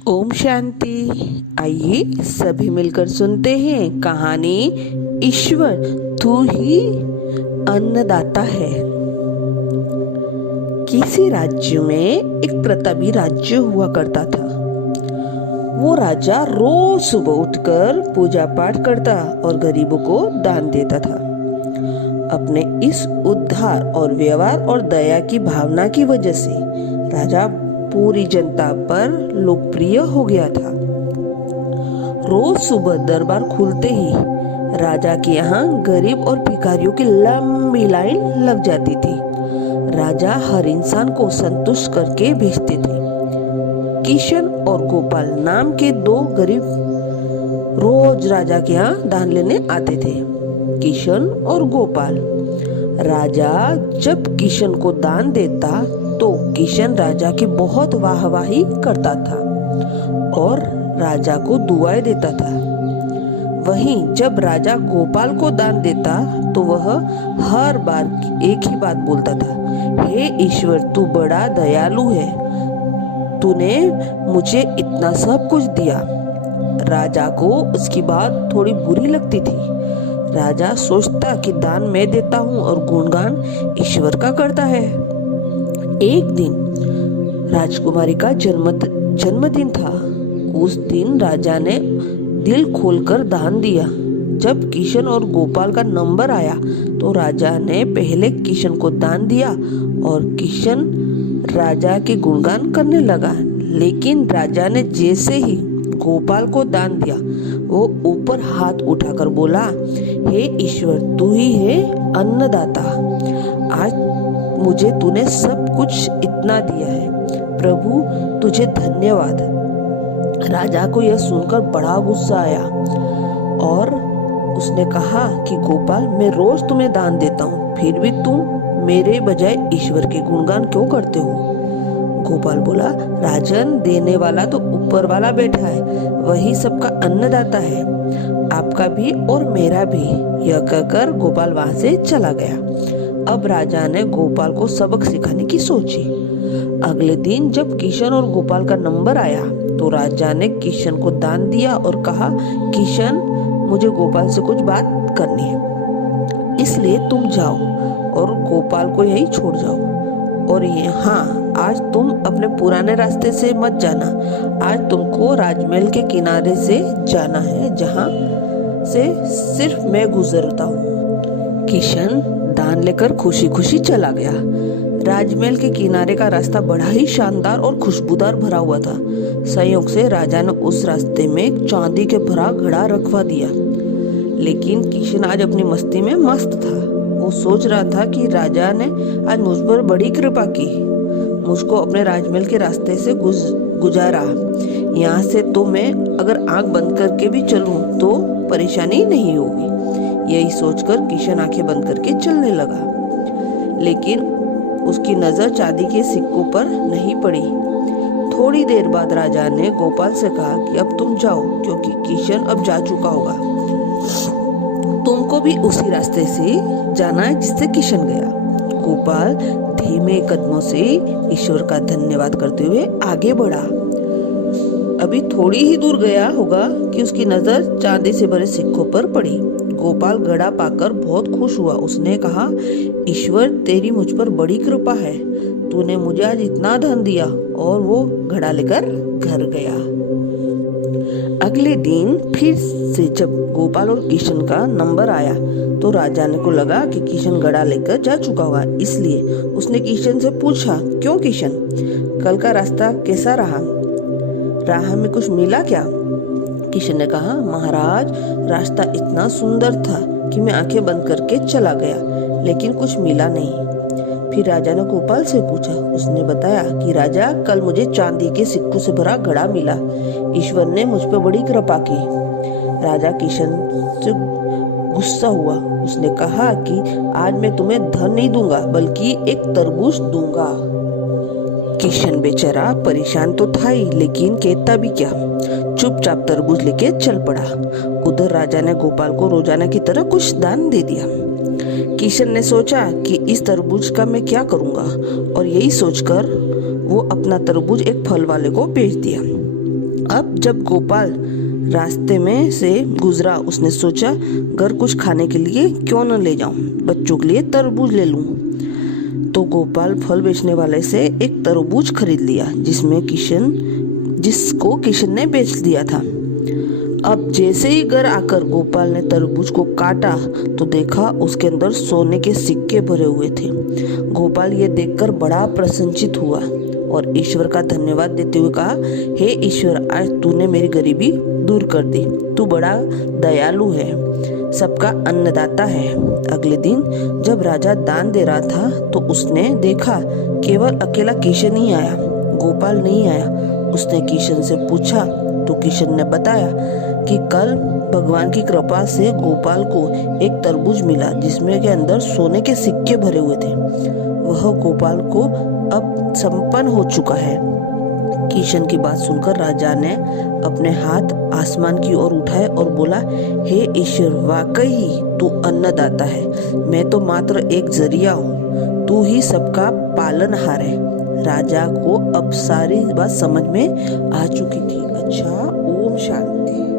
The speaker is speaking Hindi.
ओम शांति। आइए सभी मिलकर सुनते हैं कहानी ईश्वर तू ही अन्नदाता है। किसी राज्य में एक प्रतापी राज्य हुआ करता था। वो राजा रोज सुबह उठकर पूजा पाठ करता और गरीबों को दान देता था। अपने इस उद्धार और व्यवहार और दया की भावना की वजह से राजा पूरी जनता पर लोकप्रिय हो गया था। रोज सुबह दरबार खुलते ही राजा के यहाँ गरीब और भिखारियों की लंबी लाइन लग जाती थी। राजा हर इंसान को संतुष्ट करके भेजते थे। किशन और गोपाल नाम के दो गरीब रोज राजा के यहाँ दान लेने आते थे। किशन और गोपाल। राजा जब किशन को दान देता तो किशन राजा की बहुत वाहवाही करता था और राजा को दुआएं देता था। वहीं जब राजा गोपाल को दान देता तो वह हर बार एक ही बात बोलता था, हे ईश्वर तू बड़ा दयालु है, तूने मुझे इतना सब कुछ दिया। राजा को उसकी बात थोड़ी बुरी लगती थी। राजा सोचता कि दान मैं देता हूँ और गुणगान ईश्वर का करता है। एक दिन राजकुमारी का जन्मदिन था। उस दिन राजा ने दिल खोलकर दान दिया। जब किशन और गोपाल का नंबर आया तो राजा ने पहले किशन को दान दिया और किशन राजा के गुणगान करने लगा। लेकिन राजा ने जैसे ही गोपाल को दान दिया वो ऊपर हाथ उठाकर बोला, हे ईश्वर तू ही है अन्नदाता। आज मुझे तूने सब कुछ इतना दिया है, प्रभु तुझे धन्यवाद। राजा को यह सुनकर बड़ा गुस्सा आया और उसने कहा कि गोपाल मैं रोज तुम्हें दान देता हूँ, फिर भी तुम मेरे बजाय ईश्वर के गुणगान क्यों करते हो? गोपाल बोला, राजन देने वाला तो ऊपर वाला बैठा है, वही सबका अन्नदाता है, आपका भी और मेरा भी। यह कहकर गोपाल वहां से चला गया। अब राजा ने गोपाल को सबक सिखाने की सोची। अगले दिन जब किशन और गोपाल का नंबर आया तो राजा ने किशन को दान दिया और कहा, किशन मुझे गोपाल से कुछ बात करनी है, इसलिए तुम जाओ और गोपाल को यही छोड़ जाओ। और ये हाँ, आज तुम अपने पुराने रास्ते से मत जाना। आज तुमको राजमहल के किनारे से जाना है, जहाँ से सिर्फ मैं गुजरता हूँ। किशन दान लेकर खुशी खुशी चला गया। राजमहल के किनारे का रास्ता बड़ा ही शानदार और खुशबूदार भरा हुआ था। संयोग से राजा ने उस रास्ते में एक चांदी के भरा घड़ा रखवा दिया। लेकिन किशन आज अपनी मस्ती में मस्त था। वो सोच रहा था कि राजा ने आज मुझ पर बड़ी कृपा की, मुझको अपने राजमहल के रास्ते से गुजारा। यहाँ से तो मैं अगर आंख बंद करके भी चलूं तो परेशानी नहीं होगी। यही सोचकर किशन आंखें बंद करके चलने लगा। लेकिन उसकी नजर चांदी के सिक्कों पर नहीं पड़ी। थोड़ी देर बाद राजा ने गोपाल से कहा कि अब तुम जाओ, क्योंकि किशन अब जा चुका होगा। तुमको भी उसी रास्ते से जाना है जिससे किशन गया। गोपाल धीमे कदमों से ईश्वर का धन्यवाद करते हुए आगे बढ़ा। अभी थोड़ी ही दूर गया होगा कि उसकी नजर चांदी से भरे सिक्कों पर पड़ी। गोपाल घड़ा पाकर बहुत खुश हुआ। उसने कहा, ईश्वर तेरी मुझ पर बड़ी कृपा है, तूने मुझे आज इतना धन दिया। और वो घड़ा लेकर घर गया। अगले दिन फिर से जब गोपाल और किशन का नंबर आया तो राजा ने को लगा कि किशन घड़ा लेकर जा चुका होगा, इसलिए उसने किशन से पूछा, क्यों किशन, कल का रास्ता कैसा रहा? राह में कुछ मिला क्या? किशन ने कहा, महाराज रास्ता इतना सुंदर था कि मैं आंखें बंद करके चला गया, लेकिन कुछ मिला नहीं। फिर राजा ने गोपाल से पूछा। उसने बताया कि राजा कल मुझे चांदी के सिक्कों से भरा घड़ा मिला, ईश्वर ने मुझ पर बड़ी कृपा की। राजा किशन से गुस्सा हुआ। उसने कहा कि आज मैं तुम्हें धन नहीं दूंगा, बल्कि एक तरबूज दूंगा। किशन बेचारा परेशान तो था ही, लेकिन कहता भी क्या, चुपचाप तरबूज लेके चल पड़ा। उधर राजा ने गोपाल को रोजाना की तरह कुछ दान दे दिया। किशन ने सोचा कि इस तरबूज का मैं क्या करूंगा, और यही सोचकर वो अपना तरबूज एक फल वाले को बेच दिया। अब जब गोपाल रास्ते में से गुजरा, उसने सोचा घर कुछ खाने के लिए क्यों न ले जाऊं, बच्चों के लिए तरबूज ले लूं। तो गोपाल फल बेचने वाले से एक तरबूज खरीद लिया जिसको किशन ने बेच दिया था। अब जैसे ही घर आकर गोपाल ने तरबूज को काटा तो देखा उसके अंदर सोने के सिक्के भरे हुए थे। गोपाल ये देखकर बड़ा प्रसन्नचित हुआ और ईश्वर का धन्यवाद देते हुए कहा, हे ईश्वर, आज तूने मेरी गरीबी दूर कर दी। तू बड़ा दयालु है, सबका अन्नदाता है। अगले दिन जब राजा दान दे रहा था तो उसने देखा केवल अकेला किशन ही आया, गोपाल नहीं आया। उसने किशन से पूछा तो किशन ने बताया कि कल भगवान की कृपा से गोपाल को एक तरबूज मिला जिसमें के अंदर सोने के सिक्के भरे हुए थे। वह गोपाल को अब संपन्न हो चुका है। किशन की बात सुनकर राजा ने अपने हाथ आसमान की ओर उठाए और बोला, हे ईश्वर, वाकई ही तू अन्नदाता है। मैं तो मात्र एक जरिया हूँ, तू ही सबका पालनहार है। राजा को अब सारी बात समझ में आ चुकी थी। अच्छा, ओम शांति।